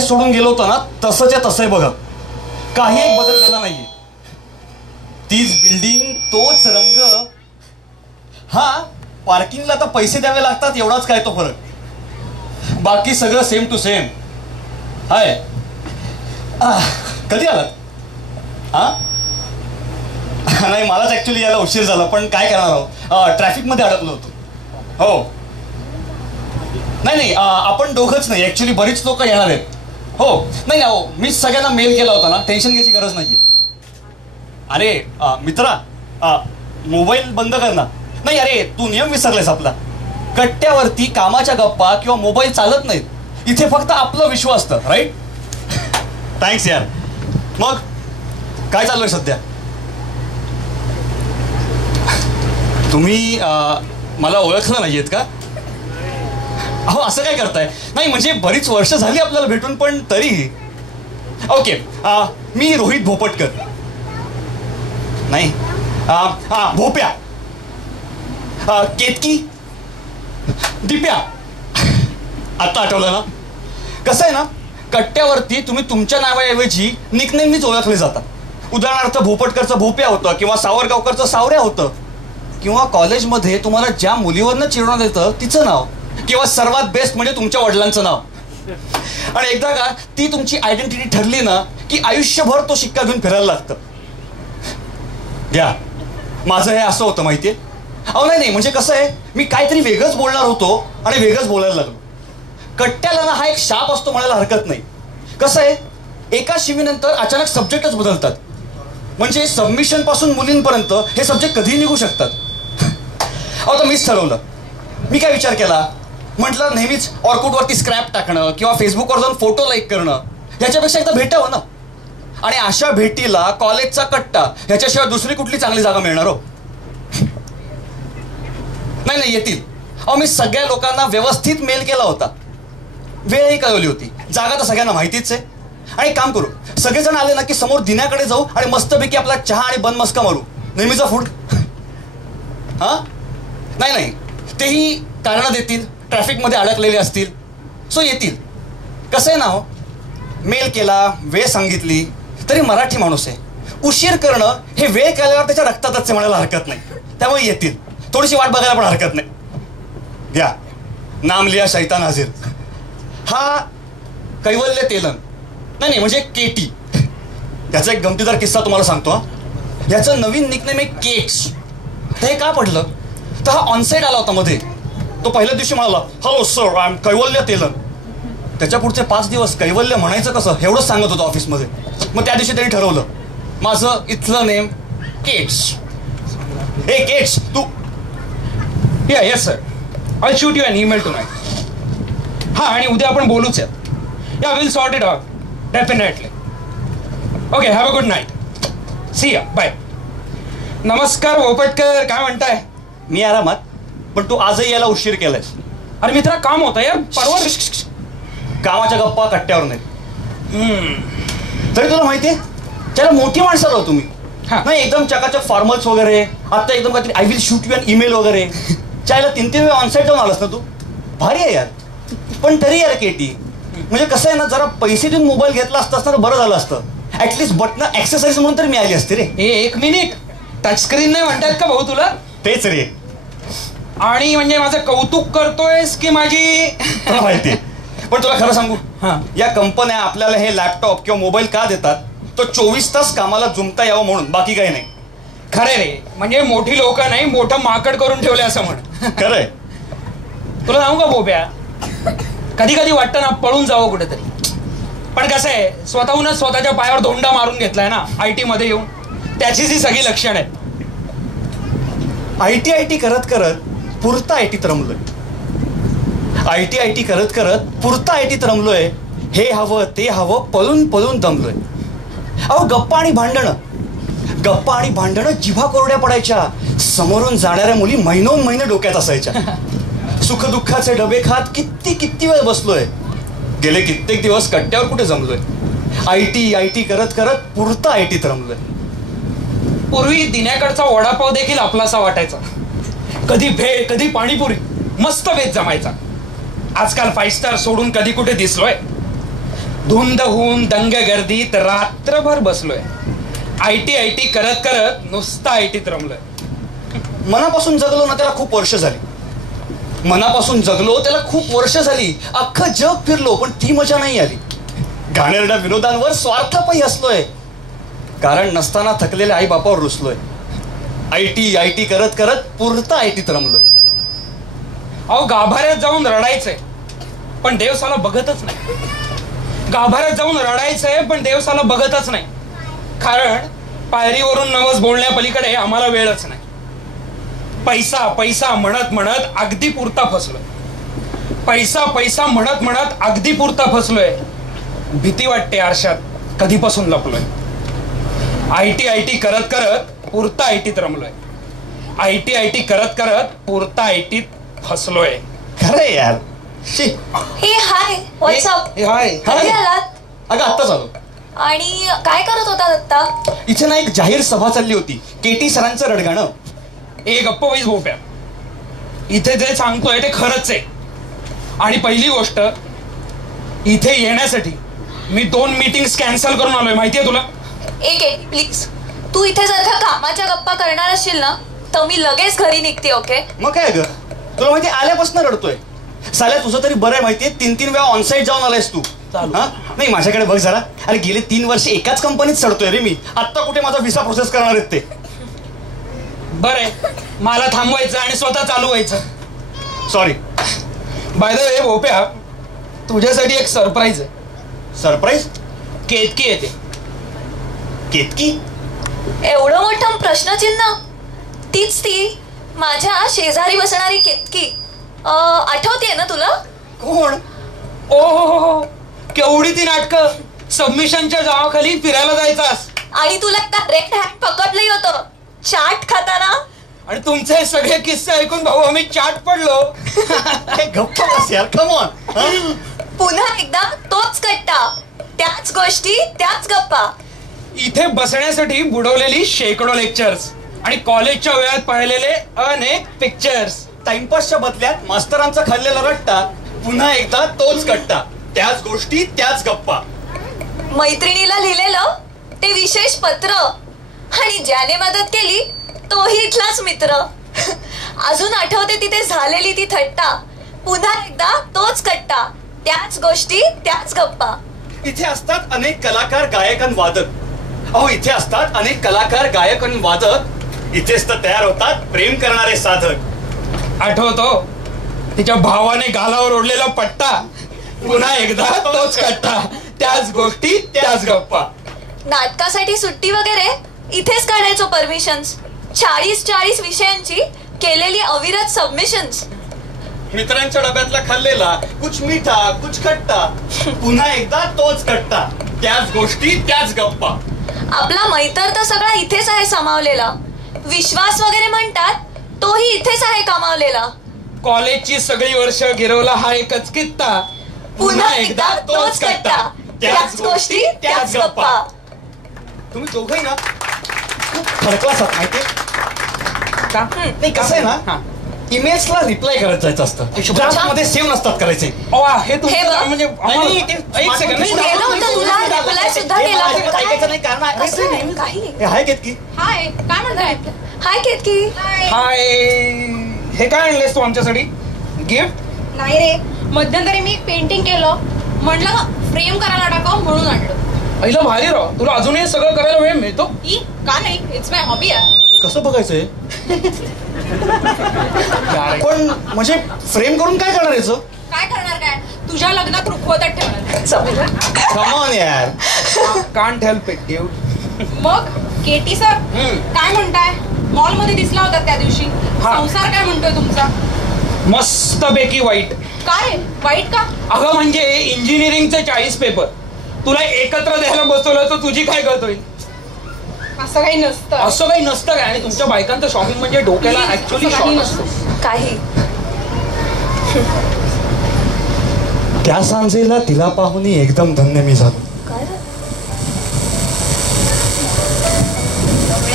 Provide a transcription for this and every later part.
सोडून गेलो होतो ना तसंच्या तसं आहे बघा, काही एक बदल झाला नाहीये. तीच बिल्डिंग, तोच रंग. हा, पार्किंगला तर पैसे द्यावे लागतात एवढाच काय तो फरक, बाकी सगळं सेम टू सेम आहे. कधी आलात? हा नाही, मलाच ऍक्च्युली यायला उशीर झाला, पण काय करणार आहोत, ट्रॅफिकमध्ये अडकलो होतो. हो नाही, आपण दोघंच नाही, ऍक्च्युली बरीच लोक येणार आहेत. हो नाही हो, मी सगळ्यांना मेल केला होता ना, टेन्शन घ्यायची गरज नाहीये. अरे मित्रा, मोबाईल बंद कर ना. नाही अरे, तू नियम विसरलेस आपला. कट्ट्यावरती कामाच्या गप्पा किंवा मोबाईल चालत नाहीत, इथे फक्त आपलं विश्व असतं. राईट? थँक्स यार. मग काय चाललंय सध्या? तुम्ही मला ओळखलं नाहीयेत का? अहो असं काय करताय? नाही म्हणजे बरीच वर्ष झाली आपल्याला भेटून, पण तरीही. ओके, मी रोहित भोपटकर. नाही, भोप्या, केतकी, दिप्या. आता आठवलं ना? कसं आहे ना, कट्ट्यावरती तुम्ही तुमच्या नावाऐवजी निकनेमनीच ओळखले जातात. उदाहरणार्थ भोपटकरचं भोप्या होतं, किंवा सावरगावकरचं सावऱ्या होतं, किंवा कॉलेजमध्ये तुम्हाला ज्या मुलीवरनं चिडवण्यात येतं तिचं नाव, किंवा सर्वात बेस्ट म्हणजे तुमच्या वडिलांचं नाव. आणि एकदा का ती तुमची आयडेंटिटी ठरली ना, की आयुष्यभर तो शिक्का घेऊन फिरायला लागतं. घ्या, माझं हे असं होतं माहितीये. अहो नाही, म्हणजे कसं आहे, मी काहीतरी वेगळंच बोलणार होतो आणि वेगळंच बोलायला लागलो. कट्ट्याला ना हा एक शाप असतो म्हणायला हरकत नाही. कसं आहे, एका शिवीनंतर अचानक सब्जेक्टच बदलतात. म्हणजे सबमिशन पासून मुलींपर्यंत हे सब्जेक्ट कधीही निघू शकतात. आता मीच ठरवलं. मी काय विचार केला, म्हटलं नेहमीच ऑर्कुटवरती स्क्रॅप टाकणं किंवा फेसबुकवर जाऊन फोटो लाईक करणं, ह्याच्यापेक्षा एकदा भेटावं ना. आणि अशा भेटीला कॉलेजचा कट्टा ह्याच्याशिवाय दुसरी कुठली चांगली जागा मिळणार हो? नाही येतील. अहो मी सगळ्या लोकांना व्यवस्थित मेल केला होता, वेळही कळवली होती, जागा तर सगळ्यांना माहितीच आहे. आणि काम करू, सगळेजण आले ना की समोर दिन्याकडे जाऊ आणि मस्तपैकी आपला चहा आणि बन मस्का मारू, नेहमीचा फूड. हा नाही, तेही कारण देतील, ट्रॅफिकमध्ये अडकलेले असतील, सो येतील. कसं आहे ना हो, मेल केला, वेळ सांगितली, तरी मराठी माणूस आहे, उशीर करणं हे वेळ केल्यावर त्याच्या रक्तातच म्हणायला हरकत नाही. त्यामुळे येतील. थोडीशी वाट बघायला पण हरकत नाही. घ्या, नाम लिया शैतान हाजीर. हा कैवल्य तेलन, नाही म्हणजे केटी. त्याचा एक गमतीदार किस्सा तुम्हाला सांगतो. याचं नवीन निकनेम आहे केक्स. हे का पडलं तर हा ऑनसाईट आला होता मध्ये. तो पहिल्या दिवशी म्हणाला, हॅलो सर, आय एम कैवल्य तेलन. त्याच्या पुढचे 5 दिवस कैवल्य म्हणायचं कसं एवढंच सांगत होतं ऑफिसमध्ये. मग त्या दिवशी त्यांनी ठरवलं, माझं इथलं नेम केट्स. हे केट्स, तू. Yes sir, I shoot you an email tonight. हा, आणि उद्या आपण बोलूच यात. Yeah, will sort it out definitely. Okay, have a good night, see ya, bye. नमस्कार भोपटकर, काय म्हणताय? मी आरामात, पण तू आजही यायला उशीर केलायस. अरे मित्रा, काम होतं यार, परवा. कामाच्या गप्पा कट्ट्यावर नाही. तरी तुला माहितीये, त्याला मोठी माणसं राहू तुम्ही. नाही एकदम चकाचक फॉर्मल्स वगैरे, आता एकदम काहीतरी I will shoot you an email वगैरे. चायला 3-3 वेळा ऑनसाईट जाऊन आलास ना तू. भारी आहे यार. पण तरी यार केटी, म्हणजे कसं आहे ना, जरा पैसे देऊन मोबाईल घेतला असतास ना तर बरं झालं असतं. ऍटलीस्ट बटन एक्सरसाइज म्हणून तरी मिळाली असते रे. एक मिनिट, टचस्क्रीन नाही म्हणतात का भाऊ तुला? तेच रे. आणि म्हणजे माझं कौतुक करतोयस की माझी? माहिती. पण तुला खरं सांगू, या कंपन्या आपल्याला हे लॅपटॉप किंवा मोबाईल का देतात, तो 24 तास कामाला जुमता यावं म्हणून, बाकी काही नाही. खरे रे, म्हणजे मोठी लोक नाही, मोठं माकड करून ठेवले असं म्हण. खरंय. तुला सांगू का बोब्या, कधी कधी वाटतं ना पळून जावं कुठेतरी. पण कसं आहे, स्वतःहूनच स्वतःच्या पायावर धोंडा मारून घेतलाय ना IT मध्ये येऊन, त्याचीच ही सगळी लक्षणं आहेत. IT करत करत पुरता ITत रमलोय. IT करत करत पुरता ITत रमलोय. हे हवं ते हवं, पळून पळून दमलोय. अहो गप्पा आणि भांडणं जिभा कोरड्या पडायच्या. समोरून जाणाऱ्या मुली महिने डोक्यात असायच्या. सुखदुःखाचे डबे खात किती वेळ बसलोय. गेले कित्येक दिवस कट्ट्यावर कुठे जमलोय. IT करत करत पुरता ITत रमलोय. पूर्वी दिन्याकडचा वडापाव देखील आपलासा वाटायचा. कधी भेळ, कधी पाणीपुरी, मस्त बेत जमायचा. आजकाल 5 स्टार सोडून कधी कुठे दिसलोय. धुंद होऊन दंग गर्दीत रात्रभर बसलोय. आयटी करत करत नुसता आयटीत रमलोय. मनापासून जगलो ना त्याला खूप वर्ष झाली. मनापासून जगलो त्याला खूप वर्ष झाली. अख्खं जग फिरलो पण ती मजा नाही आली. घाणेरड्या विनोदांवर स्वार्थापायी हसलोय. कारण नसताना थकलेल्या आई बापावर रुसलोय. आयटी करत करत पुरता आयटीत रमलोय. अहो गाभाऱ्यात जाऊन रडायचंय पण देव साला बघतच नाही. गाभाऱ्यात जाऊन रडायचंय पण देव साला बघतच नाही. कारण पायरीवरून नवस बोलण्या पलीकडे आम्हाला वेळच नाही. पैसा पैसा म्हणत म्हणत अगदी पुरता फसलोय. पैसा म्हणत म्हणत अगदी पुरता फसलोय. भीती वाटते आरशात कधीपासून लपलोय. आयटी करत करत पुरता आयटीत रमलोय. आयटी करत करत पुरता आयटीत फसलोय. खरं यार. हे हाय व्हॉट्सअप. हाय कधी आलात? अगं आत्ताच आलो. आणि काय करत होता दत्ता? इथे ना एक जाहीर सभा चालली होती. केटी सरांचं रडगाणं. एक गप्प वैस भोप्या. इथे जे सांगतोय ते खरंच आहे. आणि पहिली गोष्ट इथे येण्यासाठी मी 2 मीटिंग्स कॅन्सल करून आलोय. माहितीये तुला? एक प्लीज. तू इथे जर का कामाच्या गप्पा करणार असशील ना तर मी लगेच घरी निघते. ओके? मग काय ग तुला माहिती आल्यापासून रडतोय. साल्या तुझं तरी बरं आहे. माहितीये 3 वेळा ऑनसाईट जाऊन आलायस तू. हा नाही माझ्याकडे बघ जरा. अरे गेले 3 वर्ष एकाच कंपनीत चढतोय रे मी. आत्ता कुठे माझा व्हिसा प्रोसेस करणार आहेत ते. बरं मला थांबवायचं आणि स्वतः चालू व्हायचं. सॉरी. बाय द वे भोप्या तुझ्यासाठी एक सरप्राईज आहे. सरप्राईज? केतकी येते. केतकी? एवढं मोठं प्रश्नचिन्ह? तीच ती माझ्या शेजारी बसणारी केतकी. आठवतेय ना तुला? कोण? ओ हो केवढी ती नाटकं. सबमिशनच्या जावाखाली फिरायला जायचास आणि तुला एकदा रेड हँड पकडलंही होतं चाट खाताना. आणि तुमचे हे सगळे किस्से ऐकून भाऊ आम्ही चाट पडलो. गप्पा बस यार. Come on. पुन्हा एकदा तोच कट्टा. त्याच गोष्टी त्याच गप्पा. इथे बसण्यासाठी बुडवलेली शेकडो लेक्चर्स आणि कॉलेजच्या वेळात पाहिलेले अनेक पिक्चर्स. टाइमपासच्या बदल्यात मास्तरांचा खाल्लेला रट्टा. पुन्हा एकदा तोच कट्टा. त्याच गोष्टी त्याच गप्पा. मैत्रिणीला लिहिलेलं ते विशेष पत्र आणि ज्याने मदत केली तोही इथलाच मित्र. अजून आठवते तिथे झालेली ती थट्टा. पुन्हा एकदा तोच कट्टा. त्याच गोष्टी त्याच गप्पा. इथे असतात अनेक कलाकार गायक आणि वादक. अहो इथे असतात अनेक कलाकार गायक आणि वादक. इथेच तर तयार होतात प्रेम करणारे साधक. आठवतो तिच्या भावाने गालावर ओढलेला पट्टा. पुन्हा एकदा तोच कट्टा. त्याच गोष्टी त्याच गप्पा. नाटकासाठी सुट्टी वगैरे इथेच काढायचो परमिशन्स. 40 विषयांची केलेली अविरत सबमिशन्स. मित्रांच्या डब्यातला खाल्लेला कुछ मीठा कुछ खट्टा. पुन्हा एकदा तोच कट्टा. त्याच गोष्टी त्याच गप्पा. आपला मैतर तर सगळा इथेच आहे सामावलेला. विश्वास वगैरे म्हणतात तोही इथेच आहे कामावलेला. कॉलेजची सगळी वर्ष गिरवला हा एकच कित्ता. पुन्हा एकदा तोच कट्टा. त्याच गोष्टी त्याच गप्पा. तुम्ही दोघंही ना खूप खडकलास आहात माहितीये का? नाही कसं आहे ना इमेल्सला रिप्लाय करत जायचं असतं. ड्राफ्टमध्ये सेव्ह नसतात करायचे. हे हे बघ. म्हणजे एक सेकंड. मी केलं होतं तुला रिप्लाय सुद्धा केला. ऐकायचं नाही कारण कसं नाही काही. हे आहे केतकी. हाय काय म्हणताय? हाय केतकी. हाय. हे काय आणलेस तू आमच्यासाठी गिफ्ट? नाही रे मध्यंतरी मी पेंटिंग केलं म्हणलं फ्रेम करायला टाकावं म्हणून आणलं. पहिलं भारी राव. तुला अजूनही सगळं करायला वेळ मिळतो? का नाही इट्स माय हॉबी आहे. हे कसं बघायचंय? पण म्हणजे फ्रेम करून काय करणार याचं? काय करणार काय तुझ्या लग्नात रुखवतात ठेवणार. कम ऑन यार. Can't help it dude. मग केटी सर काय म्हणताय? मॉल मध्ये दिसला होता त्या दिवशी. संसार काय म्हणतोय तुमचा? मस्तपैकी वाईट. काय वाईट का? अगं म्हणजे इंजिनिअरिंगचे 40 पेपर तुला एकत्र द्यायला बसवलं तर तुझी काय गत होईल? असं काही नसतं. असं काही नसतं काय. आणि तुमच्या बायकांचं शॉपिंग म्हणजे डोक्याला ऍक्च्युअली शॉक असतो. काही. त्या सांजेला तिला पाहून एकदम धन्य मी झालो.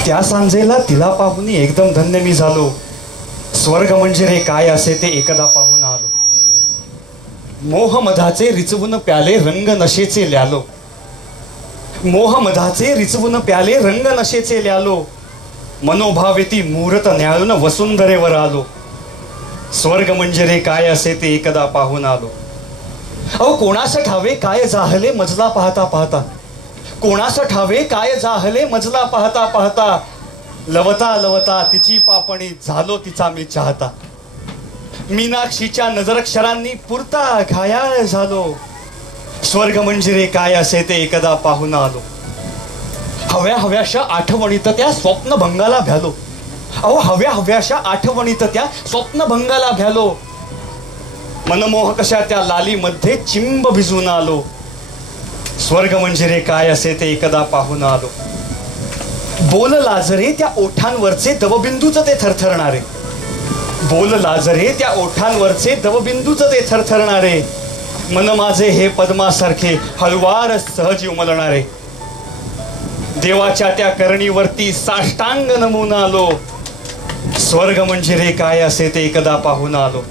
त्या सांजेला तिला पाहून एकदम धन्य मी झालो. स्वर्ग म्हणजे रे काय असे ते एकदा पाहून आलो. मोहमधाचे रिचवून प्याले रंग नशेचे ल्यालो, मोहमधाचे रिचवून प्याले रंग नशेचे ल्यालो, मनोभावेती मुहूर्त न्याळून वसुंधरेवर आलो, स्वर्ग म्हणजे रे काय असे ते एकदा पाहून आलो. अहो कोणास ठावे काय जाहले मजला पाहता पाहता, कोणास ठावे काय जाहले मजला पाहता पाहता, लवता लवता तिची पापणी झालो तिचा मी चाहता, मीनाक्षीच्या नजरक्षरांनी पुरता घायाळ झालो, स्वर्ग म्हणजे रे काय असे ते एकदा पाहून आलो. हव्या हव्याशा आठवणीत त्या स्वप्नभंगाला भ्यालो, अहो हव्या हव्याशा आठवणीत त्या स्वप्नभंगाला भ्यालो, मनमोहकशा त्या लालीमध्ये चिंब भिजून आलो, स्वर्ग म्हणजे रे काय असे ते एकदा पाहून आलो. बोल लाजरे त्या ओठांवरचे दवबिंदूच ते थरथरणारे, बोल लाजरे त्या ओठांवरचे दवबिंदूच ते थरथरणारे, मन माझे हे पद्मासारखे हळुवार सहज उमलणारे, देवाच्या त्या करणीवरती साष्टांग नमून आलो, स्वर्ग म्हणजे रे काय असे ते एकदा पाहून आलो,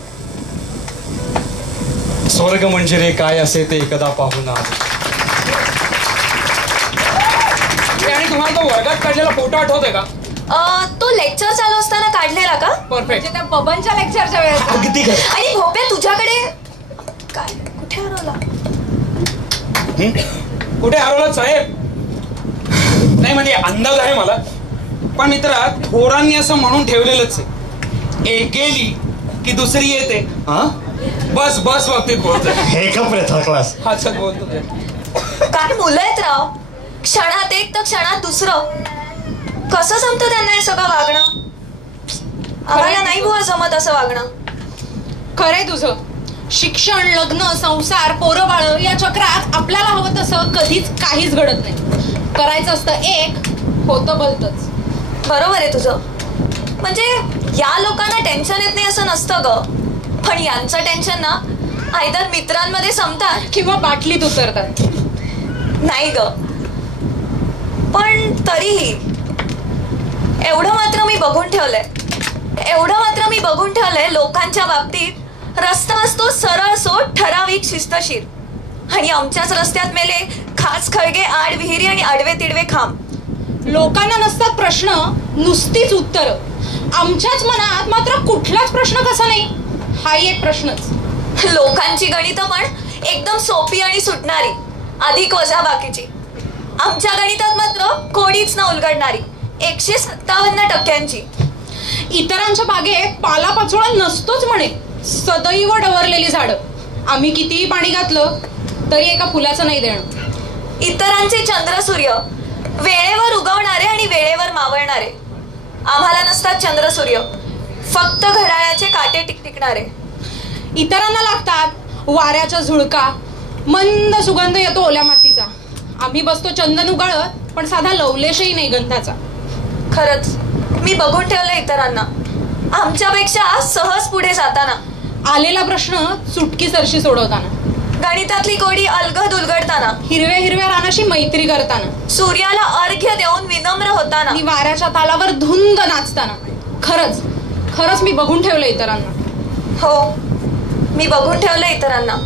स्वर्ग म्हणजे रे काय असे ते एकदा पाहून आलो. आणि तुम्हाला तो वर्गात काढलेला फोटो आठवतोय का? तो लेक्चर चालू असताना काढलेला का? परफेक्ट. म्हणजे त्या बबनच्या लेक्चरच्या वेळेस. अगदी खरं. आणि भोप्या तुझ्याकडे काय कुठे हरवला? कुठे हरवला साहेब? नाही म्हणजे अंदाज आहे मला, पण मित्रा थोरांनी असं म्हणून ठेवलेलंच आहे, एक गेली की दुसरी येते. हा बस बस बाबतीत बोलतोय. हे कप रे थर्ड क्लास. हा सर बोलतो ते. काय मुलं आहेत राव, क्षणात एक तर क्षणात दुसरं. कसं जमतं त्यांना हे सगळं वागणं? आम्हाला नाही बुवा जमत असं वागणं. खरंय तुझं. शिक्षण, लग्न, संसार, पोरं बाळ या चक्रात आपल्याला हवं तसं कधीच काहीच घडत नाही. करायचं असतं एक, होतं भलतंच. बरोबर आहे तुझं. म्हणजे या लोकांना टेन्शन येत नाही असं नसतं ग, पण यांचं टेन्शन ना आयदर मित्रांमध्ये संपतात किंवा बाटलीत उतरतात. नाही ग, पण तरीही एवढं मात्र मी बघून ठेवलंय, एवढं मात्र मी बघून ठेवलंय, लोकांच्या बाबतीत रस्ता असतो सरळ सोट ठराविक शिस्तशीर, आणि आमच्याच रस्त्यात मेले खास खळगे, आड विहिरी आणि आडवे तिडवे खांब. लोकांना नसतात प्रश्न, नुसतीच उत्तर. आमच्याच मनात मात्र कुठलाच प्रश्न कसा नाही, हाही एक प्रश्नच. लोकांची गणितं पण एकदम सोपी आणि सुटणारी, अधिक वजा बाकीची. आमच्या गणितात मात्र कोडीच न उलगडणारी, 157%. इतरांच्या बागेत पालापाचोळा नसतोच म्हणे, सदैव डवरलेली झाडं. आम्ही कितीही पाणी घातलं तरी एका फुलाचं नाही देणं. इतरांचे चंद्र सूर्य वेळेवर उगवणारे आणि वेळेवर मावळणारे, आम्हाला नसतात चंद्र सूर्य, फक्त घड्याळाचे काटे टिकटिकणारे. इतरांना लागतात वाऱ्याच्या झुळका, मंद सुगंध येतो ओल्या मातीचा. आम्ही बसतो चंदन उगाळत, पण साधा लवलेशही नाही गंधाचा. खरंच मी बघून ठेवलं इतरांना आमच्यापेक्षा सहज पुढे जाताना, आलेला प्रश्न चुटकी सरशी सोडवताना, गणितातली कोडी अलगद उलगडताना, हिरव्या हिरव्या रानाशी मैत्री करताना, सूर्याला अर्घ्य देऊन विनम्र होताना आणि वाऱ्याच्या तालावर धुंद नाचताना. खरंच खरंच मी बघून ठेवलं इतरांना. हो, मी बघून ठेवलं इतरांना.